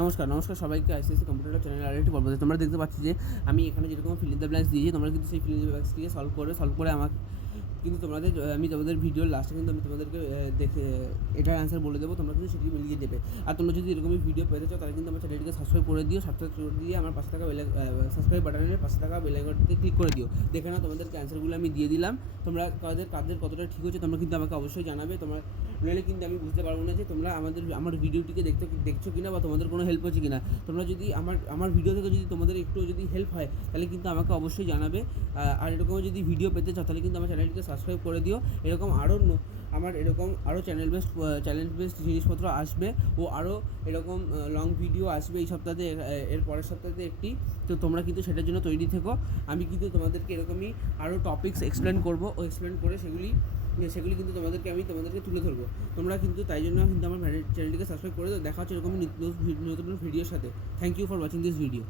নমস্কার সবাইকে ICSE computer চ্যানেলের আরেকটি পর্বতে তোমরা দেখতে পাচ্ছি যে আমি এখানে যেরকম ফিল ইন দ্য ব্ল্যাঙ্কস দিয়েছি তোমরা কিন্তু সেই ফিল ইন দ্য ব্ল্যাঙ্কসটিকে সলভ করে আমাকে কিন্তু আমি তোমাদের ভিডিওর লাস্টে কিন্তু আমি তোমাদেরকে দেখে এটার অ্যান্সার বলে দেবো, তোমরা কিন্তু সেটি মিলিয়ে দেবে। আর তোমরা যদি এরকমই ভিডিও পেতে চাও তাহলে কিন্তু আমার চ্যানেলটিকে সাবস্ক্রাইব করে দিও, সাবস্ক্রাইব করে দিয়ে আমার পাশে থাকা সাবস্ক্রাইব বাটনের পাশে থাকা বেল আইকনটিতে ক্লিক করে দিও। দেখে না তোমাদেরকে অ্যান্সারগুলো আমি দিয়ে দিলাম, তোমরা কাদের কতটা ঠিক হচ্ছে তোমরা কিন্তু আমাকে অবশ্যই জানাবে। তোমরা নইলে কিন্তু আমি বুঝতে পারবো না যে তোমরা আমার ভিডিওটিকে দেখছো কিনা বা তোমাদের কোনো হেল্প হচ্ছে কিনা। তোমরা যদি আমার ভিডিও থেকে যদি তোমাদের একটু যদি হেল্প হয় তাহলে কিন্তু আমাকে অবশ্যই জানাবে। আর এরকম যদি ভিডিও পেতে চাও তাহলে কিন্তু আমার চ্যানেলটিকে সাবস্ক্রাইব করে দিও। এরকম আরও চ্যানেল বেসড জিনিসপত্র আসবে ও আরও এরকম লং ভিডিও আসবে এই সপ্তাহে, এর পরের সপ্তাহে একটি। তো তোমরা কিন্তু সেটার জন্য তৈরি থেকো। আমি কিন্তু তোমাদেরকে এরকমই আরও টপিকস এক্সপ্লেন করবো ও এক্সপ্লেন করে সেগুলি কিন্তু তোমাদেরকে তুলে ধরবো। তোমরা কিন্তু তাই জন্য কিন্তু আমার চ্যানেলটিকে সাবস্ক্রাইব করে দাও। দেখা হচ্ছে এরকম নতুন ভিডিওর সাথে। Thank you for watching this video.